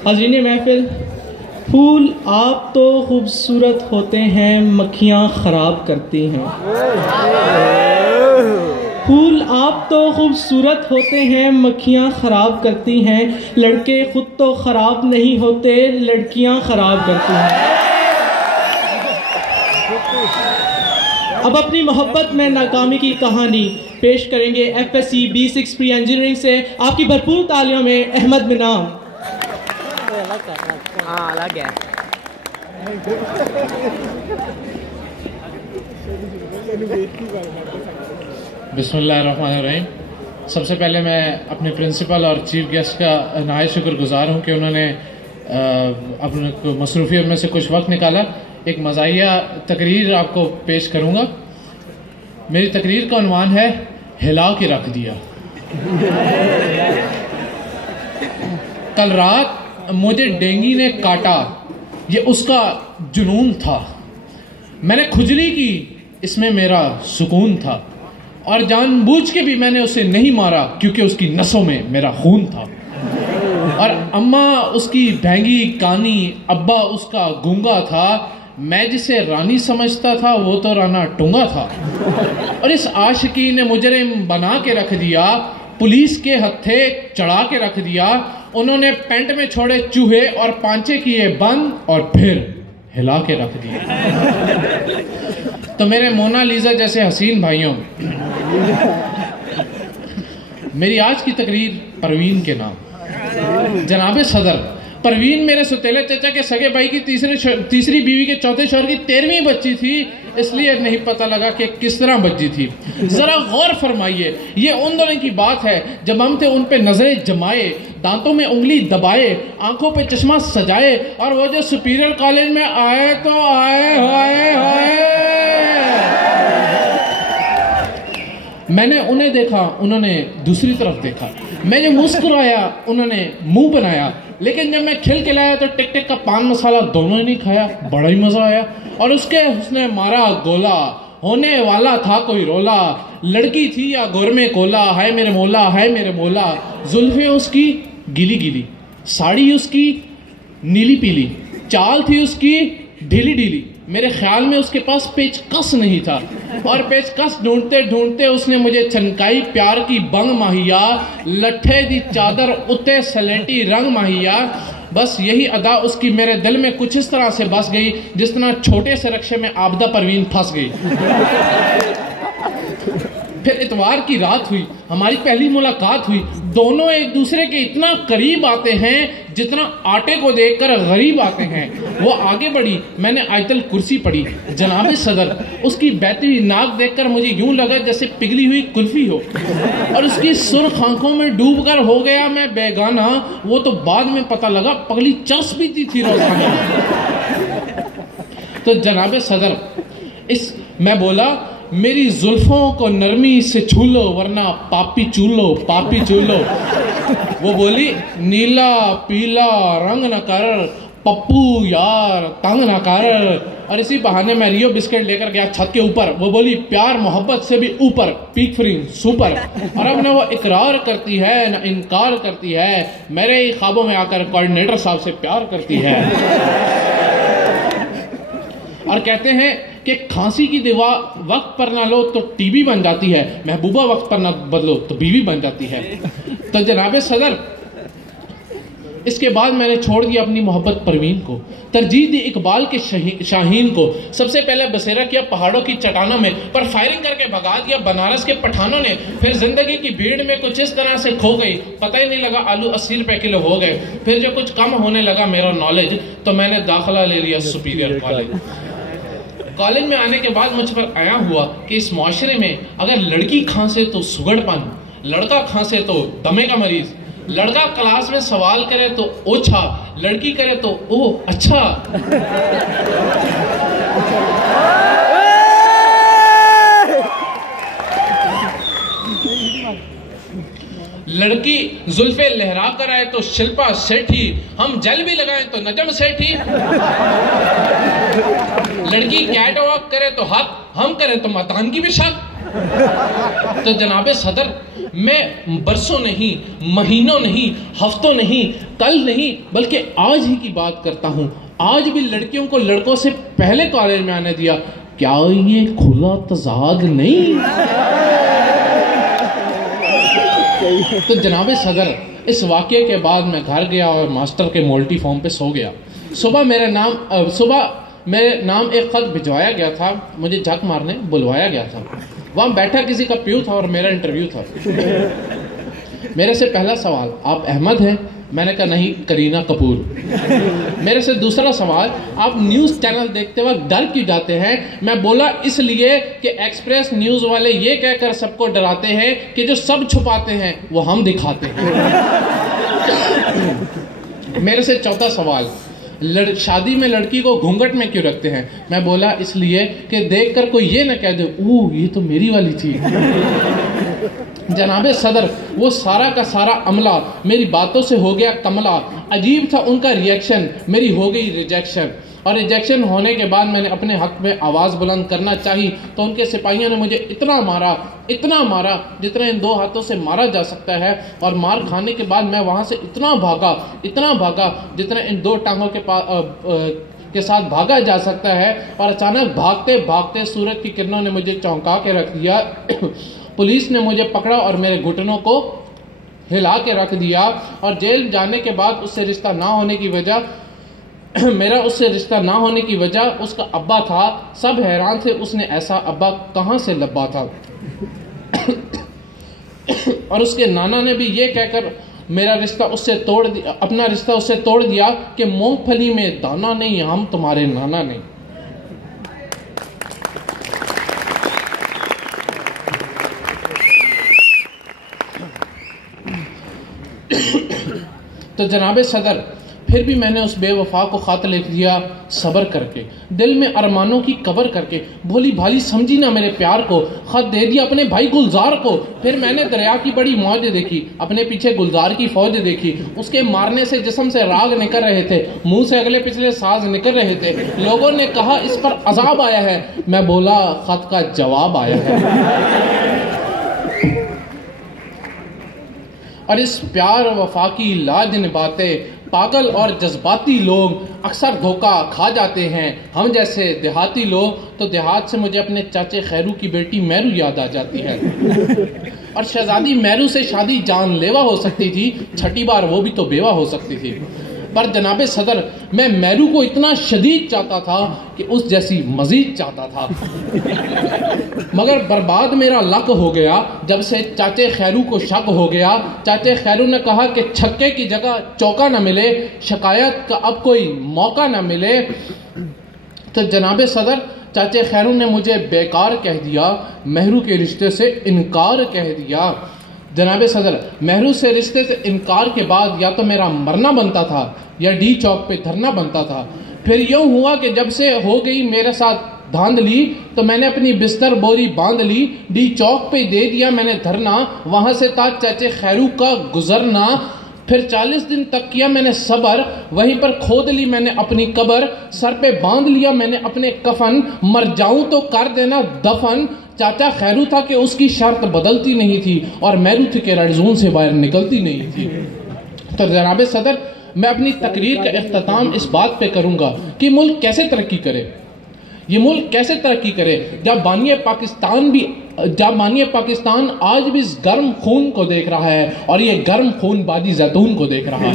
हाज़रीन महफिल, फूल आप तो खूबसूरत होते हैं, मक्खियाँ ख़राब करती हैं। फूल आप तो खूबसूरत होते हैं, मक्खियाँ ख़राब करती हैं। लड़के खुद तो ख़राब नहीं होते, लड़कियाँ ख़राब करती हैं। अब अपनी मोहब्बत में नाकामी की कहानी पेश करेंगे FSC B6 प्री इंजीनियरिंग से। आपकी भरपूर तालियों में अहमद मिनाम। अलग है। बिस्मिल्लाहिर्रहमानिर्रहीम। सबसे पहले मैं अपने प्रिंसिपल और चीफ गेस्ट का नहायत शुक्रगुजार हूँ कि उन्होंने अपने मसरूफियत में से कुछ वक्त निकाला। एक मज़ाहिया तकरीर आपको पेश करूँगा। मेरी तकरीर का उन्वान है हिला के रख दिया। कल रात मुझे डेंगी ने काटा, ये उसका जुनून था। मैंने खुजली की, इसमें मेरा सुकून था। और जानबूझ के भी मैंने उसे नहीं मारा क्योंकि उसकी नसों में मेरा खून था। और अम्मा उसकी भैंगी कानी, अब्बा उसका गूंगा था। मैं जिसे रानी समझता था वो तो राना टूंगा था। और इस आशिकी ने मुजरिम बना के रख दिया, पुलिस के हत्थे चढ़ा के रख दिया। उन्होंने पेंट में छोड़े चूहे और पांचे किए बंद और फिर हिला के रख दिया। तो मेरे मोनालिसा जैसे हसीन भाइयों, मेरी आज की तकरीर परवीन के नाम। जनाबे सदर, परवीन मेरे सुतेले चचा के सगे भाई की तीसरी बीवी के चौथे शौहर की 13वीं बच्ची थी, इसलिए नहीं पता लगा कि किस तरह बच्ची थी। जरा गौर फरमाइए, ये उन दिनों की बात है जब हम थे उन पे नजरें जमाए, दांतों में उंगली दबाए, आंखों पे चश्मा सजाए, और वो जो सुपीरियर कॉलेज में आए तो आए हाय हाय। मैंने उन्हें देखा, उन्होंने दूसरी तरफ देखा। मैं जो मुस्कुराया, उन्होंने मुंह बनाया। लेकिन जब मैं खिलखिलाया तो टिक टिक का पान मसाला दोनों ही नहीं खाया। बड़ा ही मजा आया। और उसने मारा गोला, होने वाला था कोई रोला। लड़की थी या गोरमे कोला, हाय मेरे मोला हाय मेरे मोला। जुल्फे उसकी गीली गीली, साड़ी उसकी नीली पीली, चाल थी उसकी ढीली ढीली। मेरे ख्याल में उसके पास पेचकस नहीं था, और पेचकस ढूंढते ढूंढते उसने मुझे छनकाई प्यार की बंग माहिया। लट्ठे दी चादर उते सलेटी रंग माहिया। बस यही अदा उसकी मेरे दिल में कुछ इस तरह से बस गई जिस तरह छोटे से रक्शे में आबदा परवीन फंस गई। फिर इतवार की रात हुई, हमारी पहली मुलाकात हुई। दोनों एक दूसरे के इतना करीब आते हैं जितना आटे को देखकर गरीब आते हैं। वो आगे बढ़ी, मैंने आयतल कुर्सी पढ़ी। जनाबे सदर, उसकी बहती हुई नाक देखकर मुझे यूं लगा जैसे पिघली हुई कुल्फी हो, और उसकी सुर्ख आंखों में डूबकर हो गया मैं बेगाना। वो तो बाद में पता लगा पगली चर्स पीती थी रोजाना। तो जनाबे सदर, मैं बोला, मेरी जुल्फों को नरमी से छू लो वरना पापी चूलो पापी चूलो। वो बोली, नीला पीला रंग न कर पप्पू यार तंग न कर। और इसी बहाने मैं रियो बिस्किट लेकर गया छत के ऊपर। वो बोली, प्यार मोहब्बत से भी ऊपर, पीक फ्रीन सुपर। और अब न वो इकरार करती है न इनकार करती है, मेरे ही ख्वाबों में आकर कोऑर्डिनेटर साहब से प्यार करती है। और कहते हैं कि खांसी की दवा वक्त पर ना लो तो टीबी बन जाती है, महबूबा वक्त पर ना बदलो तो बीवी बन जाती है। तो जनाबे सदर, इसके बाद मैंने छोड़ दिया अपनी मोहब्बत परवीन को, तरजीह दी इकबाल के शाहीन को। सबसे पहले बसेरा किया पहाड़ों की चट्टानों में, पर फायरिंग करके भगा दिया बनारस के पठानों ने। फिर जिंदगी की भीड़ में कुछ इस तरह से खो गई, पता ही नहीं लगा आलू 80 रुपए किलो हो गए। फिर जो कुछ कम होने लगा मेरा नॉलेज, तो मैंने दाखिला ले लिया सुपीरियर कॉलेज। कॉलेज में आने के बाद मुझ पर आया हुआ कि इस माशरे में अगर लड़की खांसे तो सुगड़पन, लड़का खांसे तो दमे का मरीज, लड़का क्लास में सवाल करे तो ओछा, लड़की करे तो ओ अच्छा। लड़की जुल्फे लहरा कर आए तो शिल्पा सेठी, हम जल भी लगाए तो नजम सेठी। लड़की कैट वॉक करे तो हक, हम करें तो मतान की भी शक। तो जनाबे सदर, मैं बरसों नहीं, महीनों नहीं, हफ्तों नहीं, कल नहीं, बल्कि आज ही की बात करता हूं। आज भी लड़कियों को लड़कों से पहले कॉलेज में आने दिया। क्या ये खुला तजाद नहीं? तो जनाबे सदर, इस वाक़े के बाद मैं घर गया और मास्टर के मोल्टी फॉर्म पे सो गया। सुबह मेरे नाम एक ख़त भिजवाया गया था, मुझे झक मारने बुलवाया गया था। वहाँ बैठा किसी का प्यू था और मेरा इंटरव्यू था। मेरे से पहला सवाल, आप अहमद हैं? मैंने कहा नहीं, करीना कपूर। मेरे से दूसरा सवाल, आप न्यूज़ चैनल देखते वक्त डर क्यों जाते हैं? मैं बोला इसलिए कि एक्सप्रेस न्यूज़ वाले ये कहकर सबको डराते हैं कि जो सब छुपाते हैं वो हम दिखाते हैं। मेरे से चौथा सवाल, शादी में लड़की को घूंघट में क्यों रखते हैं? मैं बोला इसलिए कि देखकर कोई ये ना कह दे ओह ये तो मेरी वाली थी। जनाबे सदर, वो सारा का सारा अमला मेरी बातों से हो गया कमला। अजीब था उनका रिएक्शन, मेरी हो गई रिजेक्शन। और रिजेक्शन होने के बाद मैंने अपने हक में आवाज़ बुलंद करना चाहिए तो उनके सिपाहियों ने मुझे इतना मारा जितना इन दो हाथों से मारा जा सकता है। और मार खाने के बाद मैं वहाँ से इतना भागा जितना इन दो टांगों के साथ भागा जा सकता है। और अचानक भागते भागते सूरज की किरणों ने मुझे चौंका के रख दिया। पुलिस ने मुझे पकड़ा और मेरे घुटनों को हिला के रख दिया। और जेल जाने के बाद उससे रिश्ता ना होने की वजह उसका अब्बा था। सब हैरान थे, उसने ऐसा अब्बा कहाँ से लब्बा था। और उसके नाना ने भी ये कहकर अपना रिश्ता उससे तोड़ दिया कि मूंगफली में दाना नहीं, हम तुम्हारे नाना नहीं। तो जनाबे सदर, फिर भी मैंने उस बेवफा को खत लिख दिया सब्र करके, दिल में अरमानों की कब्र करके। भोली भाली समझी ना मेरे प्यार को, खत दे दिया अपने भाई गुलजार को। फिर मैंने दरिया की बड़ी मौज देखी, अपने पीछे गुलजार की फौज देखी। उसके मारने से जिस्म से राग निकल रहे थे, मुंह से अगले पिछले साज निकल रहे थे। लोगों ने कहा इस पर अजाब आया है, मैं बोला खत का जवाब आया है। और इस प्यार वफा की लाज निभाते पागल और जज्बाती लोग अक्सर धोखा खा जाते हैं। हम जैसे देहाती लोग तो देहात से मुझे अपने चाचे खैरू की बेटी मैरू याद आ जाती है। और शहजादी मैरू से शादी जानलेवा हो सकती थी, छठी बार वो भी तो बेवा हो सकती थी। पर जनाबे सदर, मैं मैरू को इतना शदीद चाहता था कि उस जैसी मजीद चाहता था। मगर बर्बाद मेरा लक हो गया जब से चाचे खैरू को शक हो गया। चाचे खैरू ने कहा कि छक्के की जगह चौका न मिले, शिकायत का अब कोई मौका न मिले। तो जनाबे सदर, चाचे खैरू ने मुझे बेकार कह दिया, मेहरू के रिश्ते से इनकार कह दिया। जनाबे सदर, मेहरू से रिश्ते से इनकार के बाद या तो मेरा मरना बनता था या डी चौक पे धरना बनता था। फिर यूँ हुआ कि जब से हो गई मेरे साथ धांधली तो मैंने अपनी बिस्तर बोरी बांध ली, डी चौक पे दे दिया मैंने धरना। वहाँ से था चाचे खैरू का गुजरना। फिर 40 दिन तक किया मैंने सबर, वहीं पर खोद ली मैंने अपनी कब्र। सर पे बांध लिया मैंने अपने कफन, मर जाऊं तो कर देना दफन। चाचा खैरू था कि उसकी शर्त बदलती नहीं थी और मैरू थी कि रेड जोन से बाहर निकलती नहीं थी। तो जनाबे सदर, मैं अपनी तकरीर का इख्तिताम इस बात पे करूंगा कि मुल्क कैसे तरक्की करे। ये मुल्क कैसे तरक्की करे जब बानिए पाकिस्तान आज भी इस गर्म खून को देख रहा है और ये गर्म खून बादी जैतून को देख रहा है।